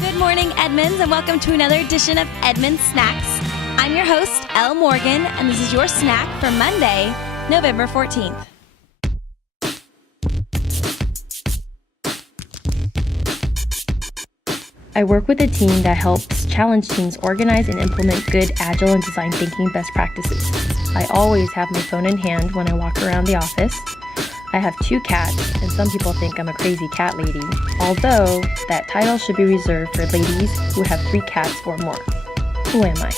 Good morning, Edmunds, and welcome to another edition of Edmunds Snacks. I'm your host, Elle Morgan, and this is your snack for Monday, November 14th. I work with a team that helps challenge teams organize and implement good agile and design thinking best practices. I always have my phone in hand when I walk around the office. I have 2 cats, and some people think I'm a crazy cat lady, although that title should be reserved for ladies who have 3 cats or more. Who am I?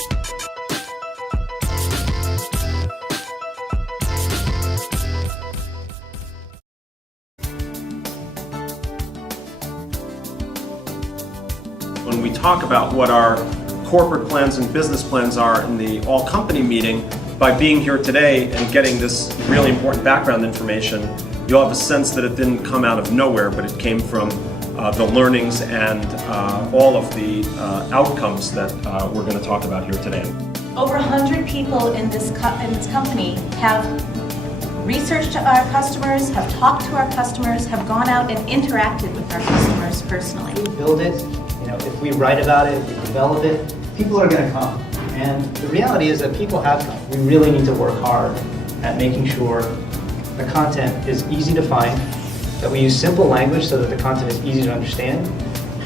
When we talk about what our corporate plans and business plans are in the all-company meeting, by being here today and getting this really important background information, you'll have a sense that it didn't come out of nowhere, but it came from the learnings and all of the outcomes that we're going to talk about here today. Over 100 people in this company have researched our customers, have talked to our customers, have gone out and interacted with our customers personally. We build it, if we write about it, if we develop it, people are going to come. And the reality is that people have come. We really need to work hard at making sure the content is easy to find, that we use simple language so that the content is easy to understand,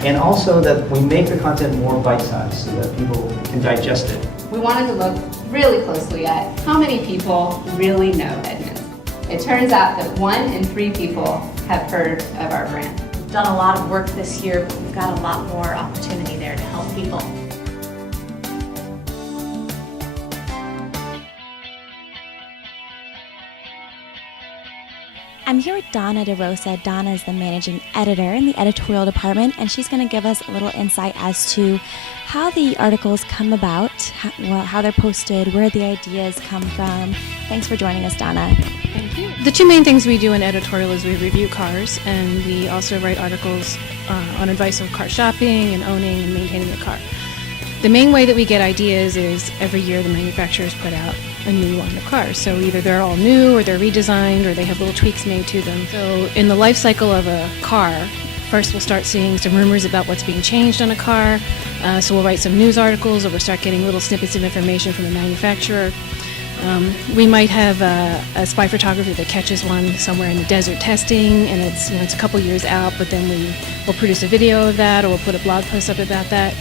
and also that we make the content more bite-sized so that people can digest it. We wanted to look really closely at how many people really know Edmunds. It turns out that 1 in 3 people have heard of our brand. We've done a lot of work this year, but we've got a lot more opportunity there to help people. I'm here with Donna DeRosa. Donna is the managing editor in the editorial department, and she's going to give us a little insight as to how the articles come about, how they're posted, where the ideas come from. Thanks for joining us, Donna. Thank you. The 2 main things we do in editorial is we review cars, and we also write articles on advice of car shopping and owning and maintaining a car. The main way that we get ideas is every year the manufacturers put out a new line of cars. So either they're all new or they're redesigned or they have little tweaks made to them. So in the life cycle of a car, first we'll start seeing some rumors about what's being changed on a car. So we'll write some news articles, or we'll start getting little snippets of information from the manufacturer. We might have a spy photographer that catches one somewhere in the desert testing, and it's a couple years out, but then we'll produce a video of that, or we'll put a blog post up about that.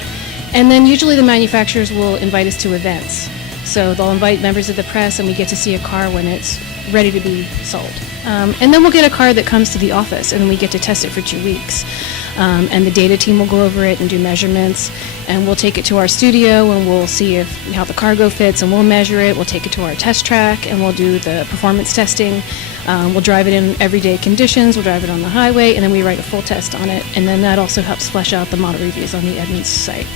And then usually the manufacturers will invite us to events. So they'll invite members of the press, and we get to see a car when it's ready to be sold. And then we'll get a car that comes to the office, and we get to test it for 2 weeks. And the data team will go over it and do measurements, and we'll take it to our studio, and we'll see how the cargo fits, and we'll measure it. We'll take it to our test track, and we'll do the performance testing. We'll drive it in everyday conditions, we'll drive it on the highway, and then we write a full test on it. And then that also helps flesh out the model reviews on the Edmunds site.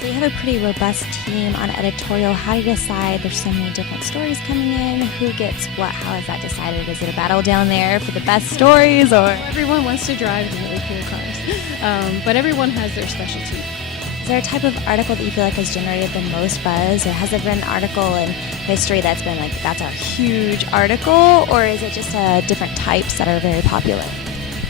So you have a pretty robust team on editorial. How do you decide? There's so many different stories coming in. Who gets what? How is that decided? Is it a battle down there for the best stories, or? Everyone wants to drive really cool cars, but everyone has their specialty. Is there a type of article that you feel like has generated the most buzz, or has there been an article in history that's been like, that's a huge article, or is it just different types that are very popular?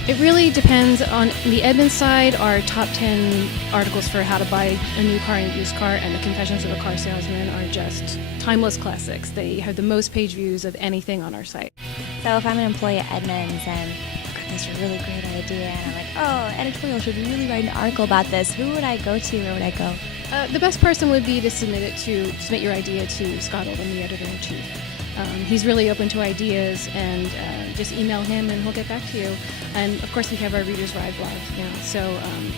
It really depends. On the Edmunds side, our top 10 articles for how to buy a new car and a used car and the Confessions of a Car Salesman are just timeless classics. They have the most page views of anything on our site. So if I'm an employee at Edmunds and I've got this really great idea and I'm like, oh, editorial should really write an article about this, who would I go to? Where would I go? The best person would be to submit your idea to Scott Oldham, the editor-in-chief. He's really open to ideas, and just email him and he'll get back to you. And of course we have our Reader's Ride blog now, so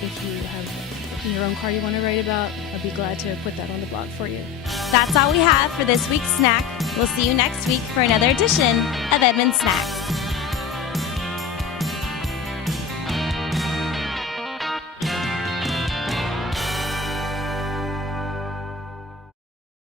if you have your own car you want to write about, I'd be glad to put that on the blog for you. That's all we have for this week's snack. We'll see you next week for another edition of Edmunds Snacks.